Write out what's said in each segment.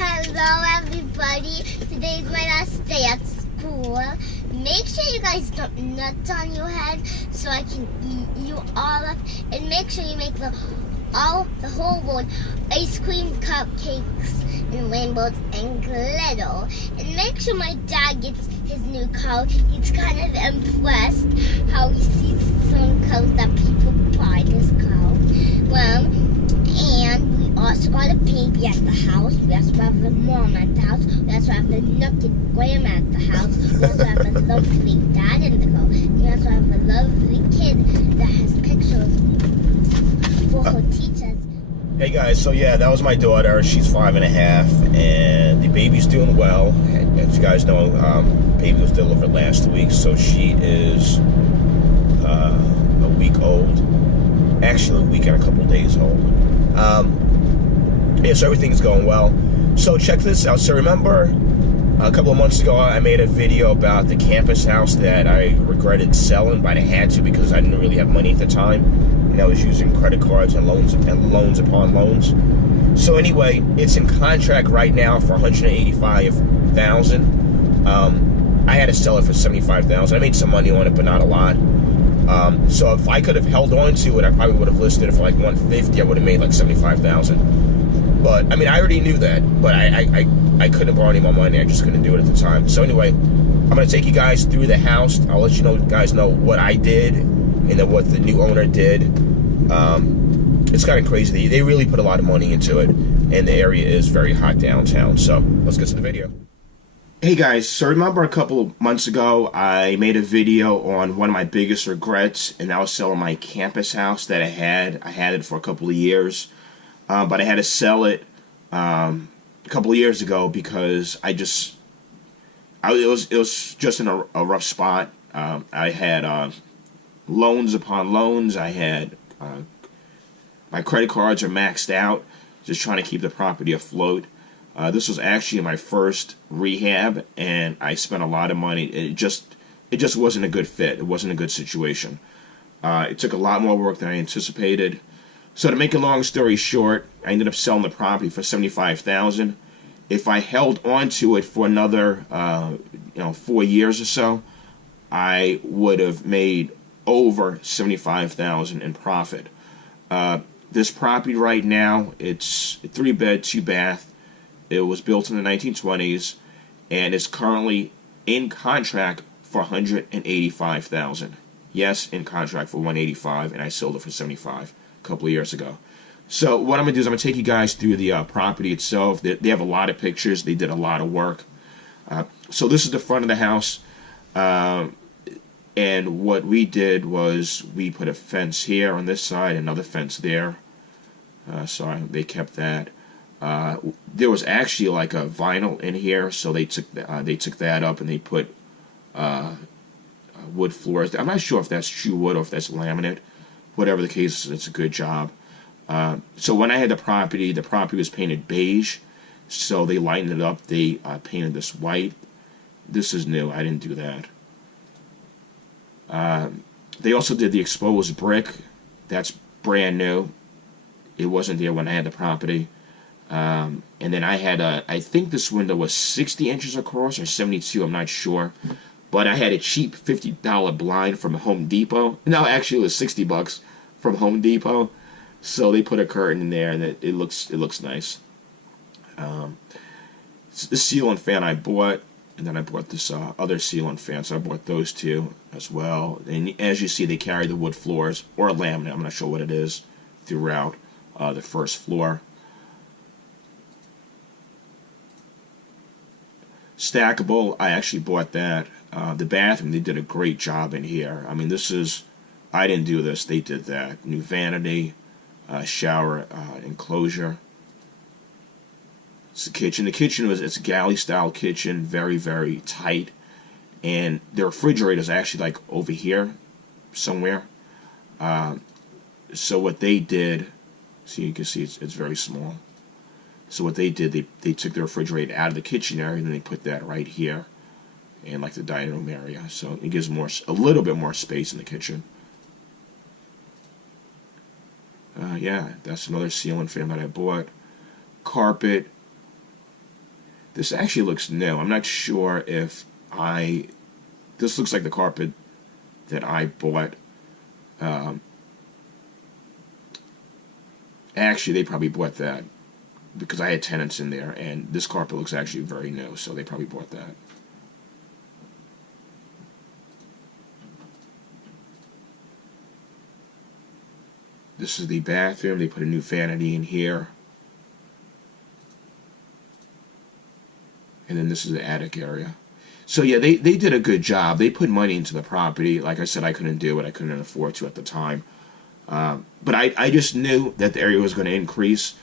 Hello everybody, today's my last day at school. Make sure you guys don't nuts on your head so I can eat you all up. And make sure you make the whole world ice cream, cupcakes, and rainbows and glitter. And make sure my dad gets his new car. He's kind of impressed how he sees some cars that people buy this car. Well, and we also got a baby at the house. We also have the mom at the house. We also have the nook and grandma at the house. We also have a lovely dad in the car. We also have a lovely kid that has pictures for her teachers. Hey guys, so yeah, that was my daughter. She's 5.5, and the baby's doing well. As you guys know, baby was delivered last week, so she is a week old. Actually, a week and a couple days old. Yeah, so everything's going well. So check this out. So remember, a couple of months ago, I made a video about the campus house that I regretted selling, but I had to because I didn't really have money at the time, and I was using credit cards and loans upon loans. So anyway, it's in contract right now for $185,000. I had to sell it for $75,000. I made some money on it, but not a lot. So if I could have held on to it, I probably would have listed it for like $150. I would have made like $75,000. But I mean, I already knew that, but I couldn't borrow any more money. I just couldn't do it at the time. So anyway, I'm gonna take you guys through the house. I'll let you guys know what I did and then what the new owner did. It's kind of crazy. They really put a lot of money into it, and the area is very hot downtown. So let's get to the video. Hey guys, so remember a couple of months ago I made a video on one of my biggest regrets, and that was selling my campus house that I had. I had it for a couple of years, but I had to sell it a couple of years ago because it was just in a rough spot. I had loans upon loans. I had my credit cards are maxed out, just trying to keep the property afloat. This was actually my first rehab, and I spent a lot of money. It just wasn't a good fit. It wasn't a good situation. It took a lot more work than I anticipated. So to make a long story short, I ended up selling the property for $75,000. If I held on to it for another 4 years or so, I would have made over $75,000 in profit. This property right now, it's a 3-bed, 2-bath. It was built in the 1920s, and is currently in contract for $185,000. Yes, in contract for $185,000, and I sold it for $75,000 a couple of years ago. So what I'm gonna do is I'm gonna take you guys through the property itself. They have a lot of pictures. They did a lot of work. So this is the front of the house, and what we did was we put a fence here on this side, another fence there. So they kept that. There was actually like a vinyl in here, so they took that up and they put wood floors. I'm not sure if that's true wood or if that's laminate. Whatever the case, it's a good job. So when I had the property was painted beige, so they lightened it up. They painted this white. This is new. I didn't do that. They also did the exposed brick. That's brand new. It wasn't there when I had the property. And then I had I think this window was 60 inches across or 72, I'm not sure. But I had a cheap $50 blind from Home Depot. No, actually it was $60 from Home Depot. So they put a curtain in there, and it looks nice. The ceiling fan I bought, and then I bought this other ceiling fan, so I bought those two as well. And as you see, they carry the wood floors, or laminate, I'm not sure what it is, throughout the first floor. Stackable, I actually bought that. The bathroom, they did a great job in here. I mean, I didn't do this, they did that. New vanity, shower enclosure. It's the kitchen. The kitchen it's a galley style kitchen, very, very tight. And the refrigerator is actually like over here somewhere. So what they did, so you can see it's very small. So what they did, they took the refrigerator out of the kitchen area, and then they put that right here in like the dining room area. So it gives a little bit more space in the kitchen. Yeah, that's another ceiling fan that I bought. Carpet, This actually looks new. I'm not sure if this looks like the carpet that I bought. Actually, they probably bought that because I had tenants in there, and this carpet looks actually very new, so they probably bought that. This is the bathroom. They put a new vanity in here. And then this is the attic area. So yeah, they did a good job. They put money into the property. Like I said, I couldn't do it. I couldn't afford to at the time. But I just knew that the area was going to increase.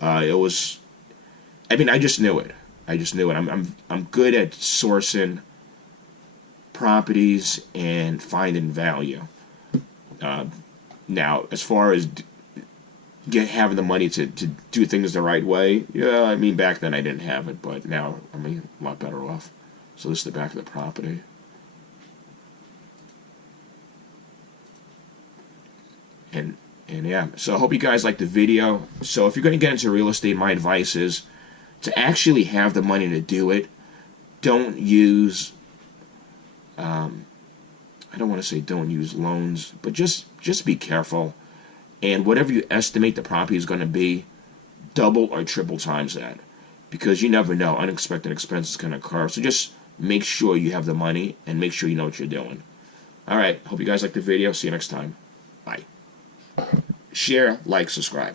I just knew it. I just knew it. I'm good at sourcing properties and finding value. Now, as far as having the money to do things the right way, yeah, I mean, back then I didn't have it, but now I'm a lot better off. So this is the back of the property. And yeah, so I hope you guys liked the video. So if you're going to get into real estate, my advice is to actually have the money to do it. Don't use, I don't want to say don't use loans, but just be careful. And whatever you estimate the property is going to be, double or triple times that. Because you never know, unexpected expenses can occur. So just make sure you have the money and make sure you know what you're doing. Alright, hope you guys liked the video. See you next time. Bye. Share, like, subscribe.